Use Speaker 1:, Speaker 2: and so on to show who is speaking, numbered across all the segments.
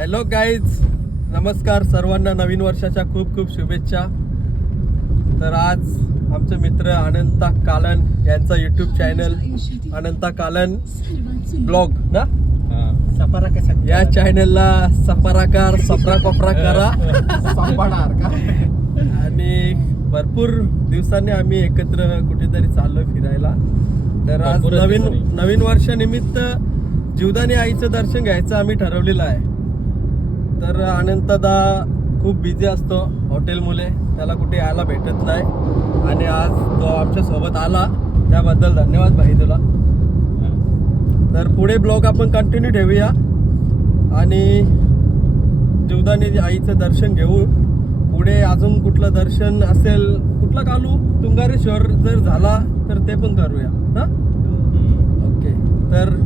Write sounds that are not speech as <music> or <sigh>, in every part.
Speaker 1: Hello guys नमस्कार सर्वांना नवीन वर्षाच्या खूप खूप शुभेच्छा. तर आज आमचे मित्र अनंता कालन यांचा YouTube channel Ananta Kalan blog ना?
Speaker 2: सपारा
Speaker 1: या चॅनलला सफराकार सफरा कोपरा करा.
Speaker 2: सांभाळणार का?
Speaker 1: आणि भरपूर दिवसांनी आम्ही एकत्र कुठेतरी चाललो फिरायला. तर आज नवीन. नवीन वर्षानिमित्त जीवदानी आईचं दर्शन घ्यायचं आम्ही ठरवलेलं आहे. तर अनंतदा खूप बिझी असतो हॉटेलमुळे. त्याला कुठे यायला भेटत नाही. आणि आज तो आमच्यासोबत आला. त्याबद्दल धन्यवाद भाई तुला. तर पुढे ब्लॉग आपण कंटिन्यू ठेवूया. आणि जीवदानी आईचं दर्शन घेऊन पुढे अजून कुठलं दर्शन असेल कुठलं कालू? तुंगारेश्वर जर झाला तर ते पण करूया. ना ओके तर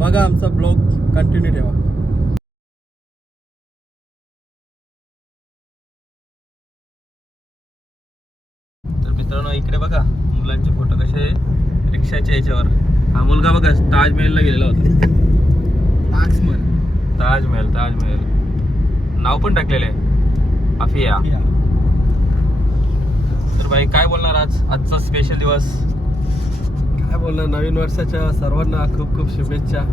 Speaker 1: बघा आमचा ब्लॉग कंटिन्यू ठेवा.
Speaker 3: मित्रांनो इकडे बघा मुलांचे फोटो कसे रिक्षाच्या याच्यावर. हा मुलगा बघा ताजमहलला गेलेला होता. ताजमहल. ताजमहल नाव पण टाकलेलं आहे. अफिया. तर भाई काय बोलणार आज? आजचा स्पेशल दिवस?
Speaker 1: काय बोलणार? नवीन वर्षाच्या सर्वांना खूप खूप शुभेच्छा.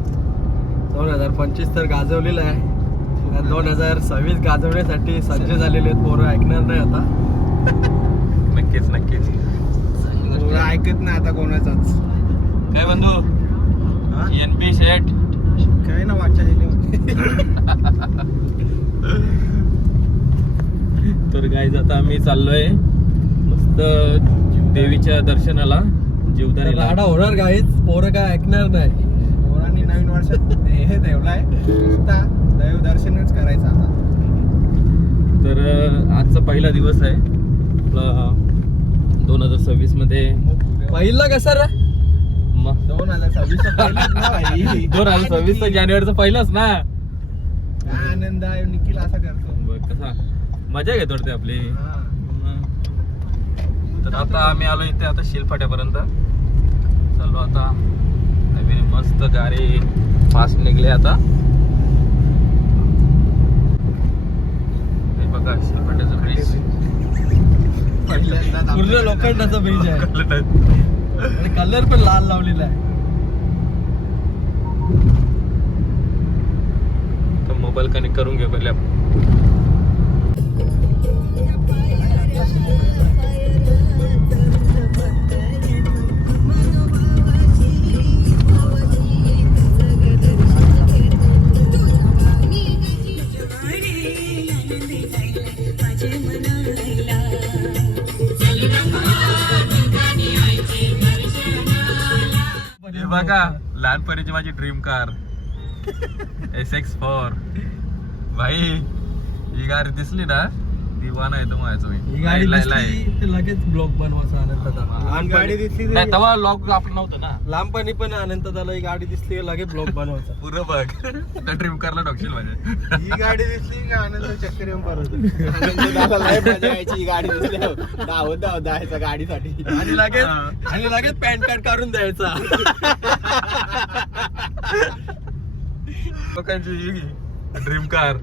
Speaker 1: दोन हजार पंचवीस तर गाजवलेलं आहे. दोन हजार सव्वीस गाजवण्यासाठी सज्ज झालेले आहेत. पोरं ऐकणार नाही आता. <laughs>
Speaker 3: नक्कीच नक्कीच.
Speaker 2: ऐकत नाही आता कोणाचाच.
Speaker 3: काय बंधू? एन पी शेट
Speaker 2: काय ना वाचा
Speaker 3: तर गाईज आता आम्ही चाललोय मस्त देवीच्या दर्शनाला जीवदानीला.
Speaker 1: राडा होणार काहीच पोरं काय ऐकणार नाही.
Speaker 2: पोरांनी नवीन वर्षात हे नुसता दैव दर्शनच करायचं आता.
Speaker 3: तर आजचा पहिला दिवस आहे. आपला दोन हजार सव्वीसमध्ये.
Speaker 1: पहिला कसा रे?
Speaker 3: म-
Speaker 2: दोन हजार सव्वीस
Speaker 3: दोन हजार सव्वीस तर जानेवारीचा पहिलाच ना.
Speaker 2: काय आनंद आहे निखिल असा करतो.
Speaker 3: बघ कसा. मजा घेत वाटते आपली.
Speaker 2: हा.
Speaker 3: तर आता आम्ही आलो इथे आता शिलफाट्यापर्यंत चाललो आता. नवीन मस्त गाडी फास्ट निघले आता. हे बघा शिलफाट्याचं ब्रिज
Speaker 1: पूर्ण लोखंडाचा ब्रिज आहे. आणि कलर पण लाल लावलेला आहे.
Speaker 3: तर मोबाईल कनेक्ट करून घे पहिले. आपण. बघा लहानपणीची माझी dream car S X four भाई ही गाडी दिसली ना? दिवाना आहे
Speaker 1: दिसली तर लगेच ब्लॉग बनवायचा आनंदाचा
Speaker 2: गाडी दिसली
Speaker 3: तेव्हा लॉक आपलं नव्हतं ना.
Speaker 1: लहानपणी पण आनंदाला ही गाडी दिसली लगेच ब्लॉग बनवायचा. <laughs>
Speaker 3: पुरं बघ. त्या ड्रीम कारला टाकशील माझ्या
Speaker 2: ही गाडी दिसली का आनंद चक्कर येऊन परत. ही गाडी दिसल्यावर. धावत धावत जायचं गाडीसाठी.
Speaker 1: आणि लगेच. आणि लगेच पॅन कार्ड काढून द्यायचा.
Speaker 3: लोकांची ड्रीम कार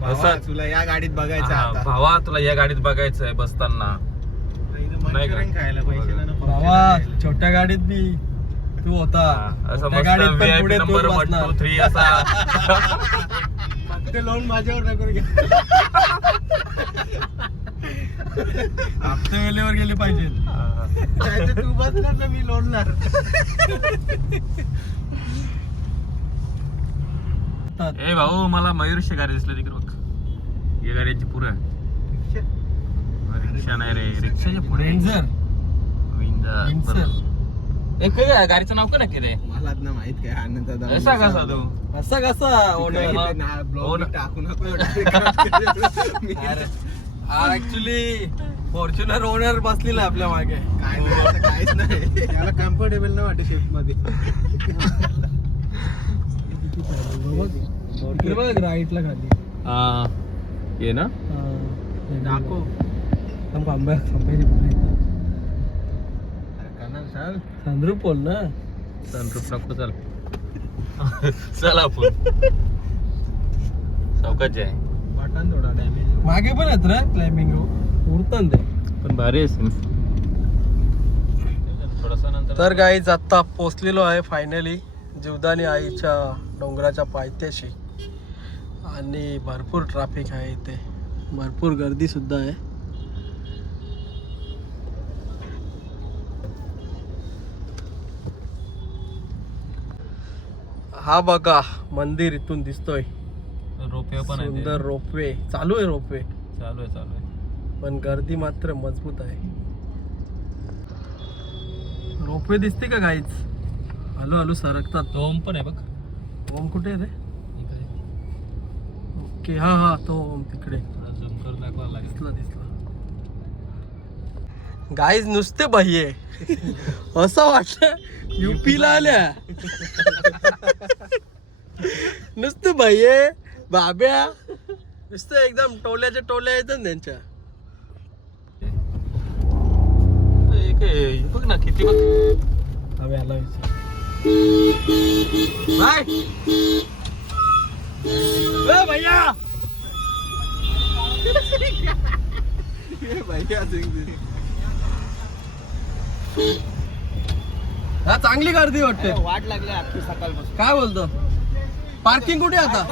Speaker 2: भावा,
Speaker 3: असं
Speaker 2: तुला या गाडीत बघायचं
Speaker 3: हा,
Speaker 2: आता.
Speaker 3: भावा तुला या गाडीत बघायचं आहे बसताना
Speaker 2: इथं
Speaker 3: नाही का?
Speaker 2: मंचुरियन खायला पैसे नाही ना,
Speaker 1: बाबा
Speaker 2: खायला.
Speaker 1: छोट्या गाडीत बी तू होता.
Speaker 3: असं
Speaker 1: मोठ्या
Speaker 3: मस्त
Speaker 1: गाडीत पण
Speaker 3: व्हीआयपी
Speaker 1: पुढे तूच
Speaker 3: नंबर वन
Speaker 1: बसणार.
Speaker 3: टू थ्री असा.
Speaker 2: फक्त लोन माझ्यावर नको घे.
Speaker 1: हप्ते वेळेवर गेले पाहिजे.
Speaker 2: नाहीतर तू बसणार ना मी लोनणार
Speaker 3: ए भाऊ मला मयूरची गाडी दिसली तिकडे बघ या गाडीची पुरं. रिक्षा? नाही रे रिक्षाच्या पुढे विंजर, काय गाडीचं नाव काय नक्की रे
Speaker 2: मला ना माहीत काय आनंद
Speaker 3: असा कसा तू?
Speaker 1: असा कसा? Owner.
Speaker 2: टाकू नको
Speaker 1: ऍक्च्युली फॉर्च्युनर ओनर बसलेला आपल्या मागे.
Speaker 2: काय काहीच नाही. त्याला कम्फर्टेबल नाही वाटत
Speaker 1: शिफ्टमध्ये <laughs> बघ राईटला खाली.
Speaker 3: हा. ये ना?
Speaker 2: दाखव
Speaker 1: फुलं इथं.
Speaker 2: करणार सांग?
Speaker 1: संद्रूप बोल ना।
Speaker 3: सनरूफ नको चल। चल आपण एकच आहे
Speaker 2: वाटण थोडा डॅमेज
Speaker 1: मागे पण आहेत रे क्लाइम्बिंग उडतात ते.
Speaker 3: पण भारी आहे
Speaker 1: तर गाईज आत्ता पोचलेलो आहे फायनली जीवदानी आईच्या डोंगराच्या पायथ्याशी. आणि भरपूर ट्रॅफिक आहे इथे. भरपूर गर्दी सुद्धा आहे. हा बघा मंदिर इथून दिसतोय.
Speaker 3: रोपवे पण
Speaker 1: सुंदर रोपवे. चालू आहे रोपवे.
Speaker 3: चालू आहे चालू आहे.
Speaker 1: पण गर्दी मात्र मजबूत आहे. रोपवे दिसते का हलू हलू सरकतात.
Speaker 3: ओम पण आहे बघ.
Speaker 1: ओम कुठे आहे रे ओके हा हा तो तिकडे. दिसला दिसला. गाईज नुसते बाह्य असं वाटलं युपीला आल्या. नुसते बाह्य बाब्या. नुसतं एकदम टोल्याच्या टोल्या येतात ना त्यांच्या.
Speaker 3: बघ ना किती बघ.
Speaker 1: हवे आला बाय. भैया! <laughs> हा चांगली गर्दी वाटते.
Speaker 2: वाट लागली अख्खी सकाळपासून.
Speaker 1: काय बोलतो? पार्किंग कुठे आता?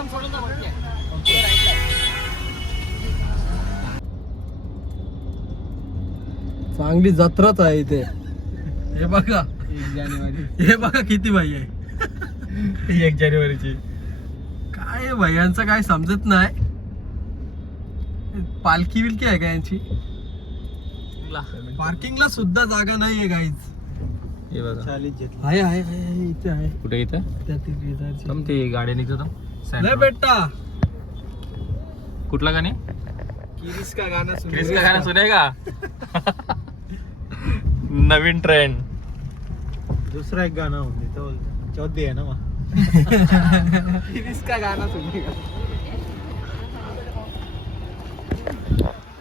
Speaker 1: चांगली जत्राच आहे इथे. हे बघा.
Speaker 2: एक जानेवारी.
Speaker 1: हे बघा किती भाई आहे.
Speaker 3: एक जानेवारीची.
Speaker 1: काय भैयांचं काय समजत नाही. पालखी बिलकी आहे का यांची? पार्किंगला सुद्धा जागा नाहीये गाईच
Speaker 3: हे बघा.
Speaker 1: आहे आहे आहे आहे, इथे आहे.
Speaker 3: कुठे इथं?
Speaker 1: त्या ती शेजारची.
Speaker 3: थांब ते गाडी निघतो
Speaker 1: नाही बेटा.
Speaker 3: कुठला गाणे
Speaker 2: किरीस का गाणं सुन
Speaker 3: क्रिस का गाणं सुनेगा <laughs> नवीन ट्रेंड
Speaker 2: दुसरा एक गाणं होते तो चौथी आहे ना मग? सुनेगा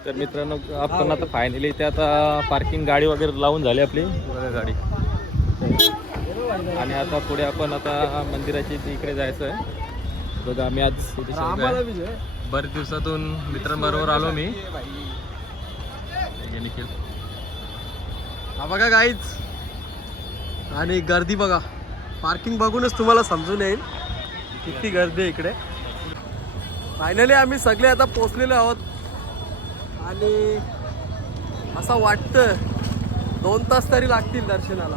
Speaker 3: तर मित्रांनो आपण आता फायनली इथे आता पार्किंग गाडी वगैरे लावून झाली आपली. गाडी. आणि आता पुढे आपण आता मंदिराची इकडे जायचं आहे बघा आम्ही आज. बरेच दिवसातून मित्रांबरोबर आलो मी. निखिल
Speaker 1: हा बघा गाईच आणि गर्दी बघा. पार्किंग बघूनच तुम्हाला समजून येईल. किती गर्दी आहे इकडे. फायनली आम्ही सगळे आता पोचलेलो आहोत. आणि असं वाटतं दोन तास तरी लागतील दर्शनाला.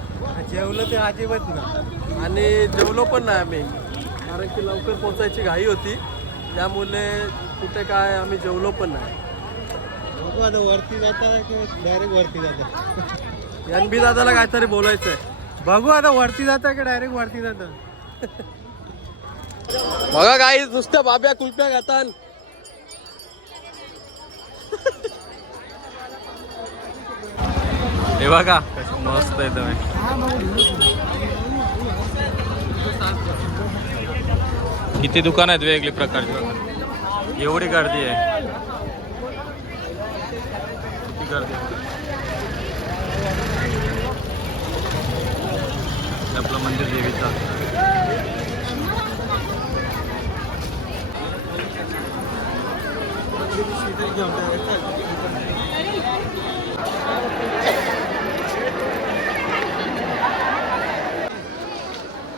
Speaker 2: जेवलं ते अजिबात ना
Speaker 1: आणि जेवलो पण नाही आम्ही कारण की लवकर पोचायची घाई होती. त्यामुळे कुठे काय आम्ही जेवलो पण नाही.
Speaker 2: आता वरती जाता की डायरेक्ट वरती जाता.
Speaker 1: एन बी दादाला काहीतरी बोलायचं आहे
Speaker 2: बघू आता वरती जाता की डायरेक्ट वरती जाता? <laughs>
Speaker 1: बघा काही नुसत्या बाब्या कुलप्या खातात
Speaker 3: हे बघा मस्त आहे तुम्ही. किती दुकान आहेत वेगवेगळी प्रकारची एवढी गर्दी आहे. किती गर्दी आहे. मंदिर देवीचं.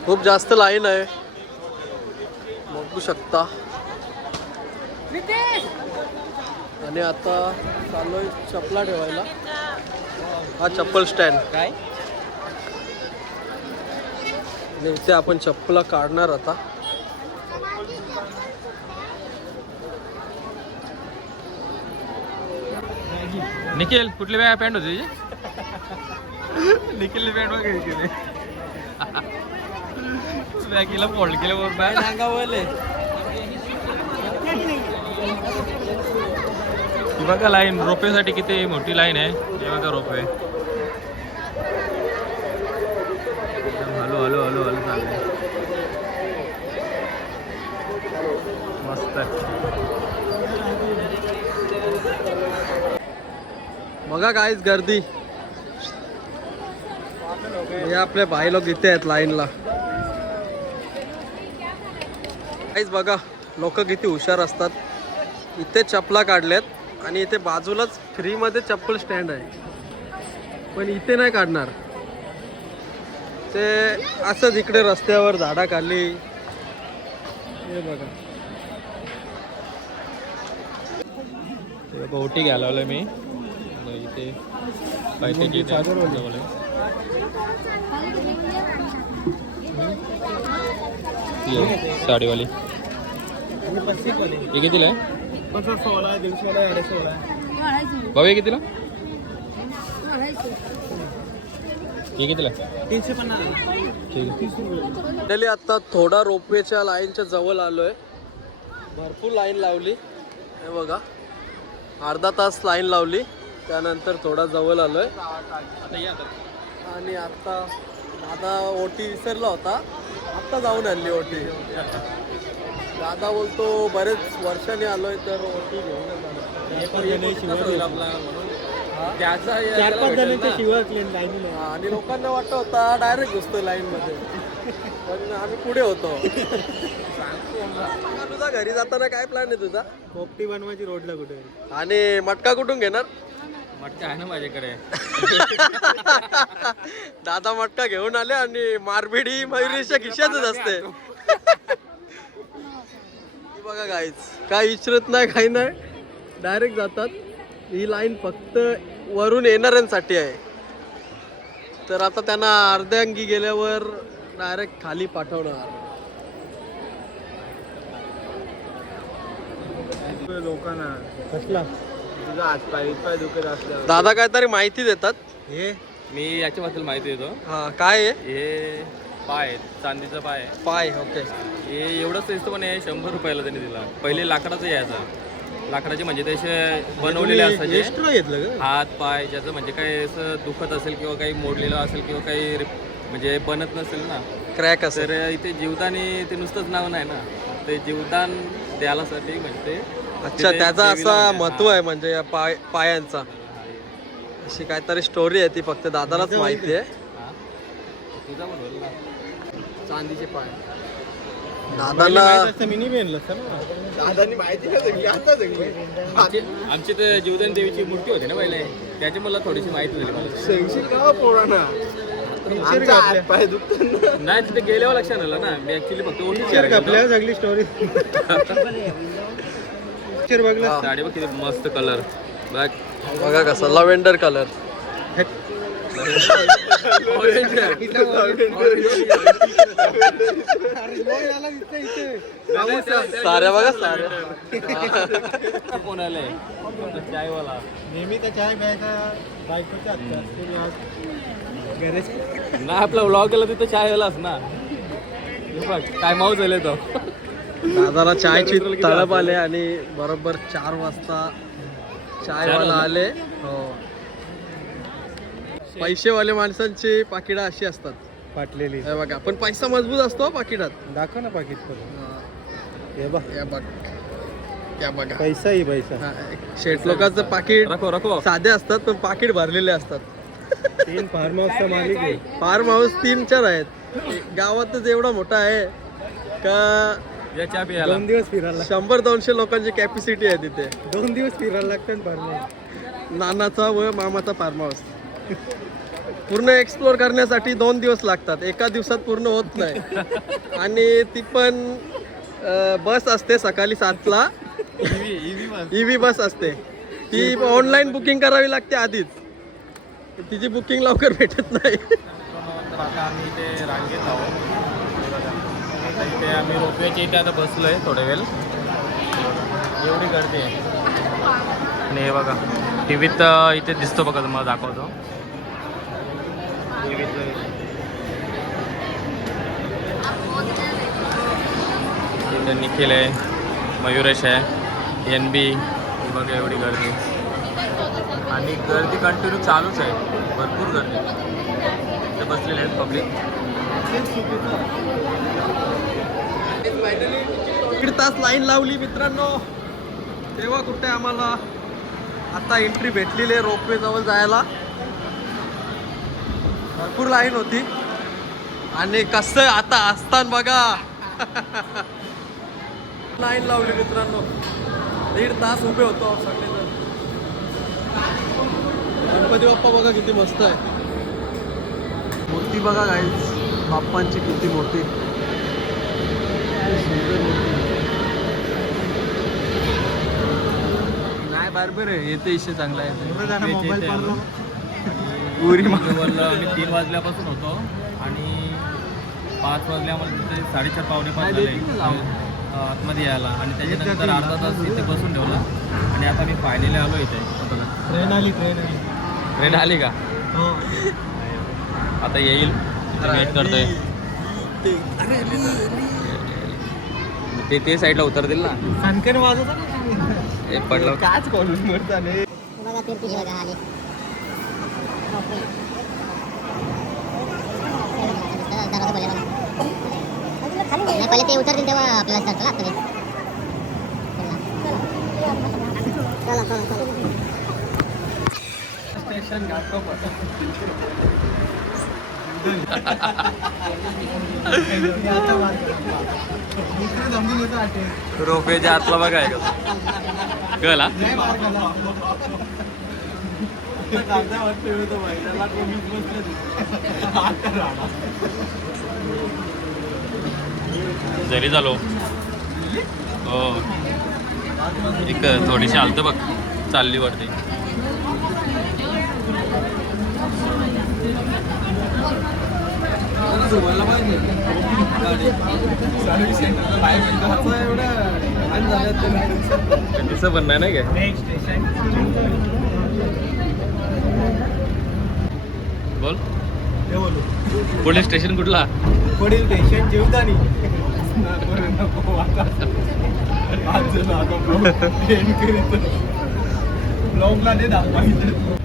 Speaker 1: खूप जास्त लाईन आहे. बघू शकता. आणि आता चाललोय चपला ठेवायला. हा चप्पल स्टँड.
Speaker 2: काय?
Speaker 1: आणि इथे आपण चप्पला काढणार आता.
Speaker 3: निखिल कुठली बॅग पॅन्ट होती तुझी? निखिल पॅन्ट वगैरे केली. बॅगीला फोल्ड केल्यावर बॅग ही बघा लाईन रोपेसाठी किती मोठी लाईन आहे. हे बघा रोपवे एकदम हळू हळू हळू हळू चालले मस्त
Speaker 1: बघा काहीच गर्दी. हे आपले भाई लोक इथे आहेत लाईनला काहीच बघा लोक किती हुशार असतात. इथे चपला काढल्यात आणि इथे बाजूलाच फ्रीमध्ये चप्पल स्टँड आहे. पण इथे नाही काढणार. ते असंच इकडे रस्त्यावर झाडा खाली हे बघा.
Speaker 3: ओटी घालवलं मी. इथे पायथ्याची जवळ आहे. ती साडीवाली. हे कितीला आहे? भाऊ हे कितीला? ठीक आहे.
Speaker 1: आता थोडा रोपवेच्या लाईनच्या जवळ आलोय. भरपूर लाईन लावली. हे बघा. अर्धा तास लाईन लावली. त्यानंतर थोडा जवळ आलोय. आणि आता दादा ओटी विसरला होता. आत्ता जाऊन आणली ओटी. दादा बोलतो बरेच वर्षांनी आलोय तर ओटी घेऊन आणि लोकांना वाटत होता डायरेक्ट घुसतो लाईन मध्ये. पण आम्ही पुढे होतो. तुझा घरी जाताना काय प्लॅन आहे तुझा?
Speaker 2: पोपटी बनवायची रोडला कुठे
Speaker 1: आणि मटका कुठून घेणार?
Speaker 3: मटका आहे ना माझ्याकडे. <laughs>
Speaker 1: दादा मटका घेऊन आले आणि मारबीड ही मयुरीच्या खिशातच असते. <laughs> ही बघा गाईच काय विचारत नाही काही नाही. डायरेक्ट जातात. ही लाईन फक्त वरून येणाऱ्यांसाठी आहे. तर आता त्यांना अर्ध्या अंगी गेल्यावर डायरेक्ट खाली पाठवणार.
Speaker 2: लोकांना. कसला? तुझा हात पाय पाय दुखत असलं
Speaker 1: दादा काहीतरी माहिती देतात.
Speaker 2: हे?
Speaker 3: मी याच्याबद्दल माहिती देतो.
Speaker 1: हा काय आहे
Speaker 3: हे पाय आहे, चांदीचा पाय आहे.
Speaker 1: पाय ओके.
Speaker 3: हे एवढंच दिसतं पण हे शंभर रुपयाला त्यांनी दिला. पहिले लाकडाचं यायचा लाकडाचे म्हणजे तसे बनवलेले असायचे.
Speaker 2: एक्स्ट्रा घेतलं ग
Speaker 3: हात पाय ज्याचं म्हणजे काही असं दुखत असेल किंवा काही मोडलेलं असेल किंवा काही रिप- म्हणजे बनत नसेल ना
Speaker 1: क्रॅक असेल.
Speaker 3: तर इथे जीवदानी ते नुसतंच नाव नाही ना. ते जीवदान द्यायलासाठी म्हणजे ते
Speaker 1: अच्छा त्याचा असा
Speaker 3: म्हणजे-
Speaker 1: महत्त्व आहे म्हणजे या पाय पायांचा. अशी काहीतरी स्टोरी आहे ती फक्त दादालाच माहिती आहे. चांदीचे पाय. दादाला
Speaker 3: आमची तर जीवदान देवीची मूर्ती होती ना पहिले. त्याची मला थोडीशी माहिती झाली मला. नाही तिथे गेल्यावर लक्षात आलं ना. मी ऍक्च्युली फक्त
Speaker 2: सगळी स्टोरी <laughs> बघलं.
Speaker 1: हा,
Speaker 3: साडी बघ किती मस्त कलर बघ.
Speaker 1: बघा कसा लव्हेंडर कलर साऱ्या बघा साऱ्या.
Speaker 3: कोण आलंय चायवाला?
Speaker 2: नेहमी तर चाय प्यायचा बायकोच्या गॅरेज
Speaker 3: ना आपला व्लॉग गेला तिथं चायवालाच ना. बघ काय माऊस झाले तो.
Speaker 1: दादाला चायची तळप आले आणि बरोबर चार वाजता चायवाला आले. हो. पैसेवाले माणसांची पाकिडा अशी असतात.
Speaker 2: फाटलेली
Speaker 1: हे बघा पण पैसा मजबूत असतो हो पाकिटात.
Speaker 2: दाखव ना पाकिट करून
Speaker 1: हा,
Speaker 2: हे बघ.
Speaker 1: या बघ. या बघा.
Speaker 2: पैसा ही पैसा.
Speaker 1: हा, शेठ लोकांचं पाकिट
Speaker 3: रखो रखो.
Speaker 1: साधे असतात पण पाकिट भरलेले असतात.
Speaker 2: तीन फार्म हाऊसचा मालिक आहे.
Speaker 1: फार्म हाऊस तीन चार आहेत. गावातच एवढा मोठा आहे का
Speaker 3: या चहा पियाला
Speaker 2: दोन दिवस फिरायला
Speaker 1: शंभर दोनशे लोकांची कॅपॅसिटी आहे तिथे.
Speaker 2: दोन दिवस फिरायला लागतात फार्म हाऊस.
Speaker 1: नानाचा व मामाचा फार्म हाऊस. पूर्ण एक्सप्लोर करण्यासाठी दोन दिवस लागतात. एका दिवसात पूर्ण होत नाही. आणि ती पण बस असते सकाळी सातला. E V bus. असते. ती ऑनलाईन बुकिंग करावी लागते आधीच. तिची बुकिंग लवकर भेटत नाही.
Speaker 3: आता आम्ही रांगेत आहोत. इथे आम्ही रोपवेच्या इथे आता बसलो आहे थोड्या वेळ. एवढी गर्दी आहे. आणि हे बघा टी व्हीत इथे दिसतो बघा तुम्हाला दाखवतो. टी इथे निखिल आहे मयुरेश आहे एन बी बघा एवढी गर्दी. आणि गर्दी कंटिन्यू चालूच आहे. भरपूर गर्दी. इथे बसलेले आहेत पब्लिक
Speaker 1: दीड तास लाईन लावली मित्रांनो. तेव्हा कुठे आम्हाला आता एंट्री भेटलेली आहे रोपवे जवळ जायला. भरपूर लाईन होती. आणि कसं आता असताना बघा. <laughs> लाईन लावली मित्रांनो. दीड तास उभे होतो सगळेजण. गणपती बाप्पा बघा किती मस्त आहे. मूर्ती बघा गाईज बाप्पांची किती मोठी मूर्ती.
Speaker 3: नाही बरोबर आहे. येते इशे चांगला आहे.
Speaker 2: मोबाईल
Speaker 3: पुरी बोललो आम्ही तीन वाजल्यापासून होतो आणि पाच वाजल्या आम्हाला तिथे साडेचार पावणे पाच झाले. आतमध्ये यायला. आणि त्याच्यानंतर अर्धा तास इथे बसून ठेवला. आणि आता मी फायनली आलो इथे.
Speaker 2: ट्रेन आली ट्रेन आली.
Speaker 3: ट्रेन आली का? आता येईल. वेट करतोय. ते ते साईडला उतरतील ना.
Speaker 2: खानकन वाजवत
Speaker 3: हे पडलं.
Speaker 2: काच कॉलेज मोडताने
Speaker 4: बघा तिरपीची बघा आली. पहिले ते उतरतील तेव्हा आपल्याला तुम्ही चला चला चला.
Speaker 1: स्टेशन घाटकोपर
Speaker 3: रोपेच्या आतला बघा आहे का कळला जरी झालो. हो. एक थोडीशी आलतं बघ चालली वरती
Speaker 1: धुवायला पाहिजे गाडी सर्व्हिस सेंटरला बाहेर असं एवढं घाण झालं ते नाही
Speaker 3: तिचं पण नाही ना काय? बोल. पोलीस स्टेशन कुठला?
Speaker 2: पुढील स्टेशन जीवदानी. ब्लॉगला दे दाखवायचं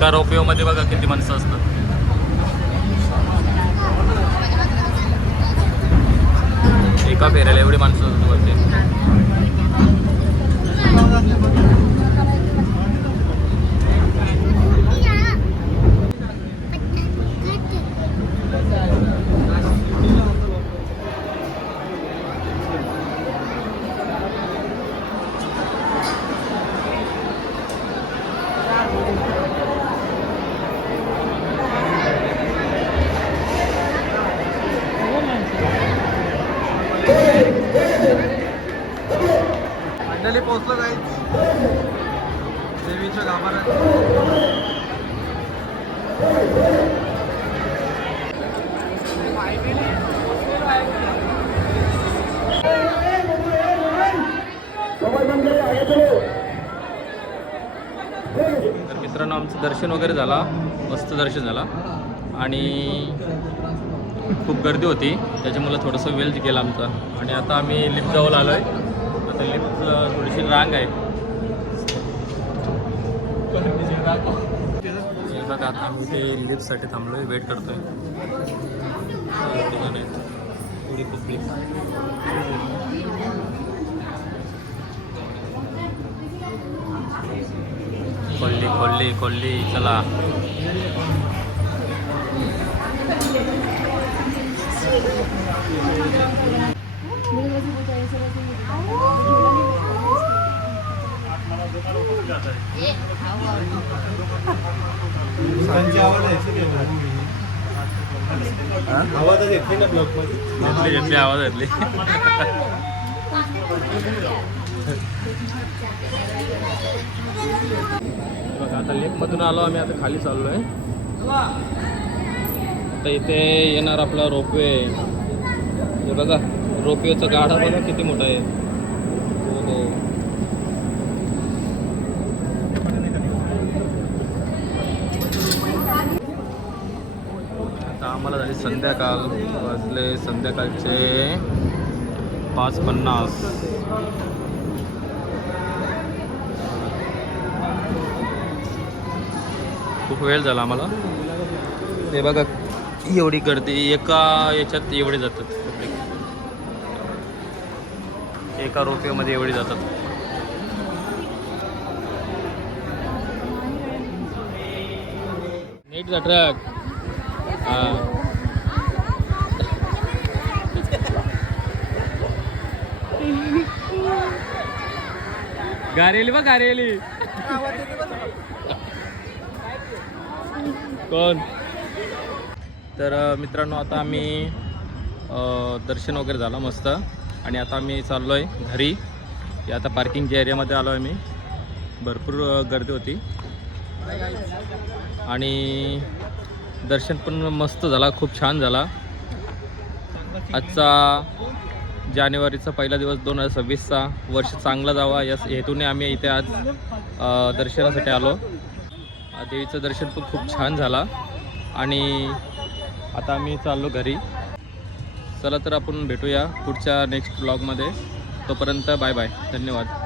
Speaker 3: एका रोपवेमध्ये बघा किती माणसं असतात. एका फेऱ्याला एवढी माणसं असतात
Speaker 1: फायनली पोहोचलो काहीच देवीच्या गाभाऱ्यात.
Speaker 3: तर मित्रांनो आमचं दर्शन वगैरे झाला. मस्त दर्शन झाला. आणि खूप गर्दी होती. त्याच्यामुळे थोडंसं वेळ गेला आमचा. आणि आता आम्ही लिफ्ट जवळ आलो आहे आता लिफ्ट थोडीशी रांग आहे. बघा आता आम्ही ते लिफ्टसाठी थांबलो आहे वेट करतो आहे थोडी खूप खोलली खोलली खोलली चला
Speaker 2: त्यांची आवाज येतली ना मध्ये
Speaker 3: घेतली आवाज बघा आता लेकमधून आलो आम्ही आता खाली चाललो आहे आता इथे येणार आपला रोपवे. हे बघा रोपवेचं गाढा बघा किती मोठा आहे हो हो आता आम्हाला झाली संध्याकाळ. वाजले संध्याकाळचे पाच पन्नास. खूप वेळ झाला आम्हाला. ते बघा एवढी गर्दी एका याच्यात एवढे जातात एका रोप्यामध्ये एवढे जातात. नीट जा ट्रक. गारेली बा गारेली. कोण? तर मित्रांनो आता आम्ही दर्शन वगैरे झालं मस्त. आणि आता आम्ही चाललो आहे घरी. हे आता पार्किंगच्या एरियामध्ये आलो आहे मी भरपूर गर्दी होती. आणि दर्शन पण मस्त झाला खूप छान झाला. आजचा जानेवारीचा पहिला दिवस दोन हजार सव्वीसचा. वर्ष चांगला जावा या हेतूने आम्ही इथे आज दर्शनासाठी आलो. देवीचं दर्शन पण खूप छान झाला. आणि आता आम्ही चाललो घरी. चला तर आपण भेटूया पुढच्या नेक्स्ट ब्लॉगमध्ये तोपर्यंत बाय बाय. धन्यवाद.